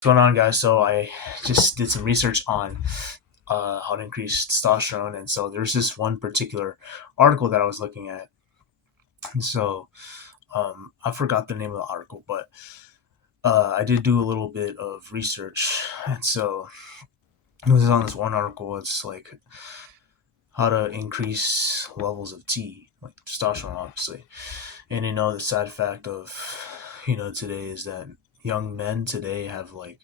What's going on, guys? So I just did some research on how to increase testosterone, and so there's this one particular article that I was looking at, and so I forgot the name of the article, but I did do a little bit of research, and so it was on this one article. It's like how to increase levels of T, like testosterone, obviously, and the sad fact of today is that young men today have like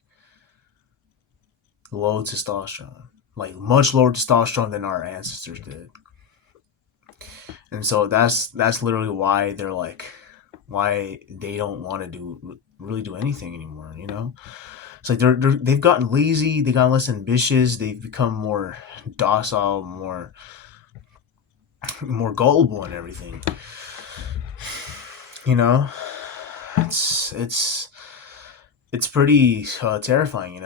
low testosterone, like much lower testosterone than our ancestors did. And so that's literally why they're like why they don't want to really do anything anymore. It's like they've gotten lazy, they got less ambitious, they've become more docile, more gullible and everything. You know, it's it's pretty terrifying.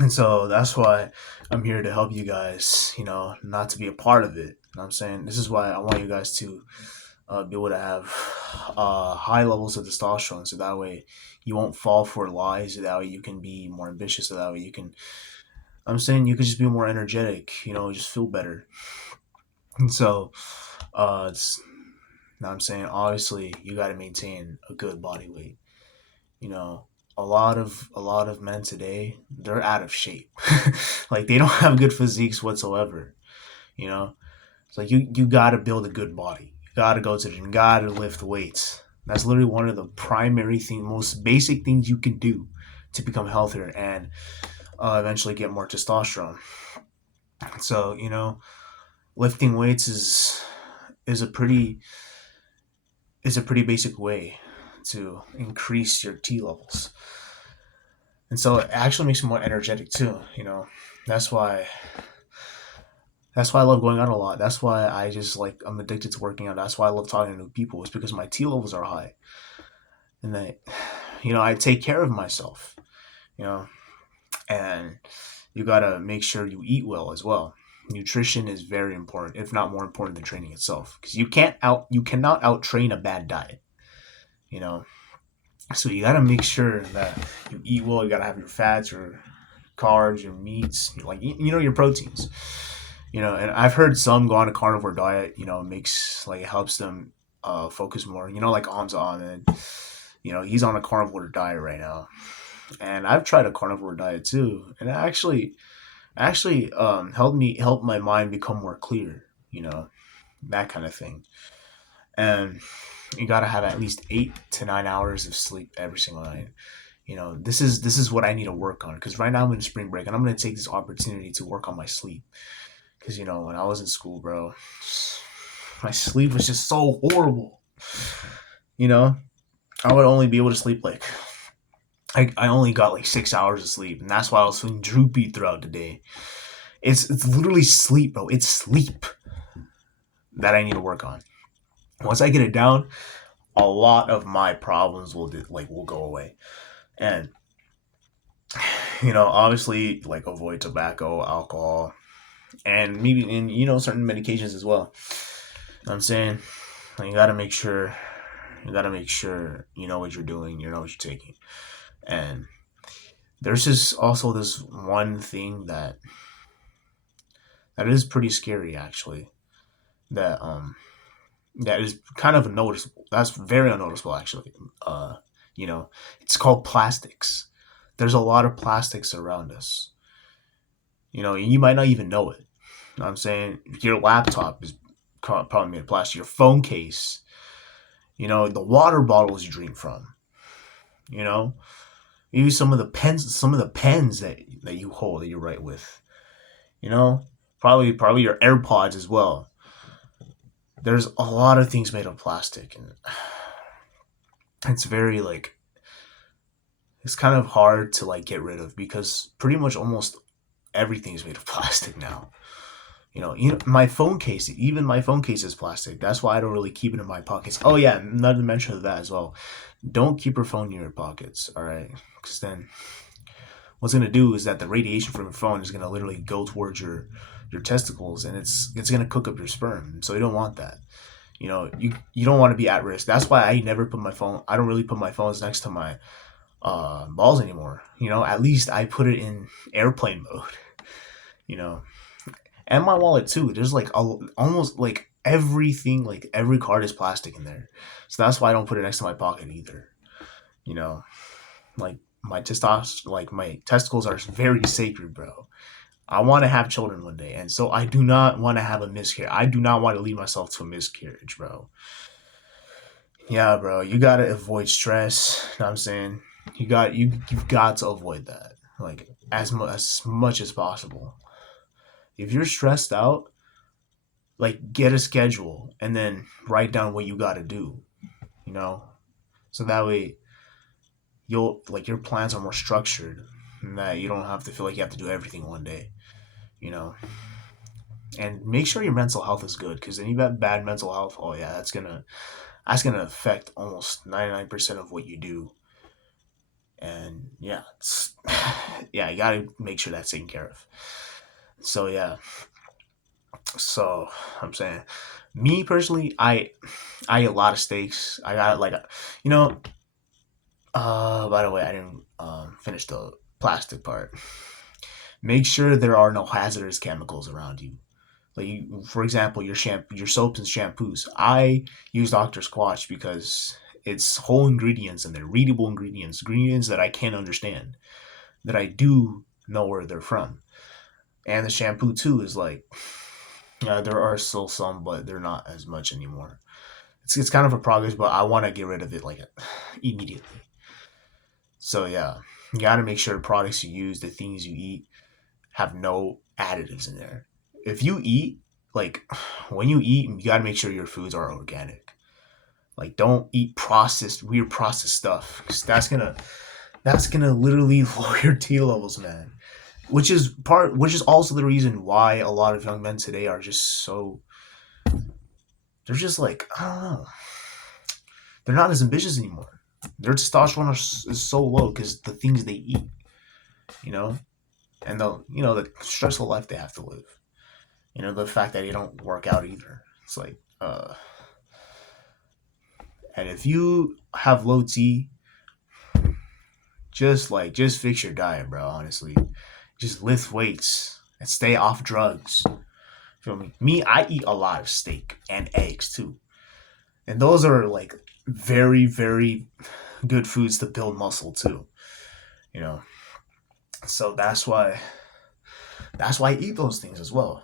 And so that's why I'm here to help you guys, not to be a part of it. You know what I'm saying? This is why I want you guys to be able to have high levels of testosterone so that way you won't fall for lies, so that way you can be more ambitious, so that way I'm saying you can just be more energetic, just feel better. And so, it's, now I'm saying obviously you got to maintain a good body weight. You know, a lot of men today, they're out of shape. Like they don't have good physiques whatsoever. You know, it's like you got to build a good body. You got to go to the gym. You got to lift weights. That's literally one of the primary things, most basic things you can do to become healthier and eventually get more testosterone. So lifting weights is a pretty is a pretty basic way to increase your T levels. And so it actually makes me more energetic too. That's why that's why I love going out a lot. That's why I'm addicted to working out. That's why I love talking to new people. It's because my T levels are high, and that I take care of myself. You know, and you gotta make sure you eat well as well. Nutrition is very important, if not more important than training itself, because you cannot out train a bad diet. You know, so you gotta make sure that you eat well. You gotta have your fats, your carbs, your meats, like your proteins. And I've heard some go on a carnivore diet. It makes like it helps them focus more. Like Hamza Ahmed. He's on a carnivore diet right now, and I've tried a carnivore diet too, and it actually helped my mind become more clear. That kind of thing. And you gotta have at least 8 to 9 hours of sleep every single night. This is what I need to work on, because right now I'm in spring break and I'm gonna take this opportunity to work on my sleep. Because when I was in school, bro, my sleep was just so horrible. You know, I would only be able to sleep like I only got like 6 hours of sleep, and that's why I was feeling droopy throughout the day. It's literally sleep, bro. It's sleep that I need to work on. Once I get it down, a lot of my problems will go away. And obviously, like, avoid tobacco, alcohol, and maybe and certain medications as well. You know what I'm saying, like, you gotta make sure you know what you're doing, you know what you're taking. And there's just also this one thing that is pretty scary, actually, that that is kind of noticeable. That's very unnoticeable, actually. You know, it's called plastics. There's a lot of plastics around us. And you might not even know it. You know what I'm saying? Your laptop is probably made of plastic. Your phone case. The water bottles you drink from. You know, maybe some of the pens that you hold, that you write with. Probably your AirPods as well. There's a lot of things made of plastic, and it's very like it's kind of hard to like get rid of, because pretty much almost everything is made of plastic now. My phone case, even my phone case is plastic. That's why I don't really keep it in my pockets. Oh yeah, another mention of that as well. Don't keep your phone in your pockets, all right? Because then what's gonna do is that the radiation from your phone is gonna literally go towards your testicles, and it's gonna cook up your sperm. So you don't want that. You don't want to be at risk. That's why I never put my phone. I don't really put my phones next to my balls anymore. At least I put it in airplane mode. You know, and my wallet too. There's like almost like everything, like every card is plastic in there, so that's why I don't put it next to my pocket either. You know, like my testicles are very sacred, bro. I want to have children one day, and so I do not want to have a miscarriage. I do not want to lead myself to a miscarriage, bro. Yeah, bro, you gotta avoid stress. You know what I'm saying? You've got to avoid that, like as much as possible. If you're stressed out, like get a schedule and then write down what you got to do. You know, so that way you'll like your plans are more structured, and that you don't have to feel like you have to do everything one day. You know, and make sure your mental health is good, because then you have bad mental health. Oh yeah, that's gonna affect almost 99% of what you do. And yeah, yeah, you gotta make sure that's taken care of. So yeah, so I'm saying, me personally, I eat a lot of steaks. I got like, you know. By the way, I didn't finish the plastic part. Make sure there are no hazardous chemicals around you. Like, for example, your soaps and shampoos. I use Dr. Squatch because it's whole ingredients and they're readable ingredients that I can't understand, that I do know where they're from. And the shampoo too is like, there are still some, but they're not as much anymore. It's kind of a progress, but I want to get rid of it like immediately. So yeah, you got to make sure the products you use, the things you eat, have no additives in there. If you eat, like, when you eat, you got to make sure your foods are organic. Like, don't eat weird processed stuff, because that's gonna literally lower your T levels, man. Which is also the reason why a lot of young men today are just so, they're just like, I don't know, they're not as ambitious anymore. Their testosterone is so low because the things they eat, you know, and the stressful life they have to live. The fact that they don't work out either. It's like, and if you have low T, just fix your diet, bro. Honestly, just lift weights and stay off drugs. Feel me? Me, I eat a lot of steak and eggs too, and those are like very, very good foods to build muscle too. You know, so that's why I eat those things as well.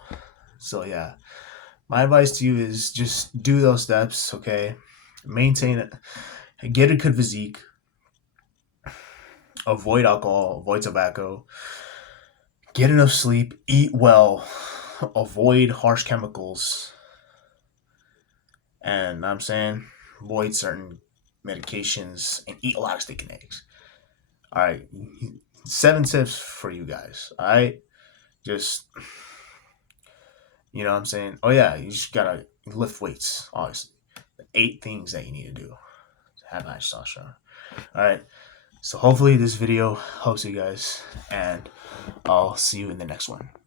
So yeah, my advice to you is just do those steps. Okay, maintain it, get a good physique, avoid alcohol, avoid tobacco, get enough sleep, eat well, avoid harsh chemicals, and I'm saying avoid certain medications and eat a lot of steak and eggs. All right, 7 tips for you guys. All right, just, what I'm saying. Oh yeah, you just gotta lift weights. Obviously, 8 things that you need to do to have high testosterone. All right. So hopefully this video helps you guys, and I'll see you in the next one.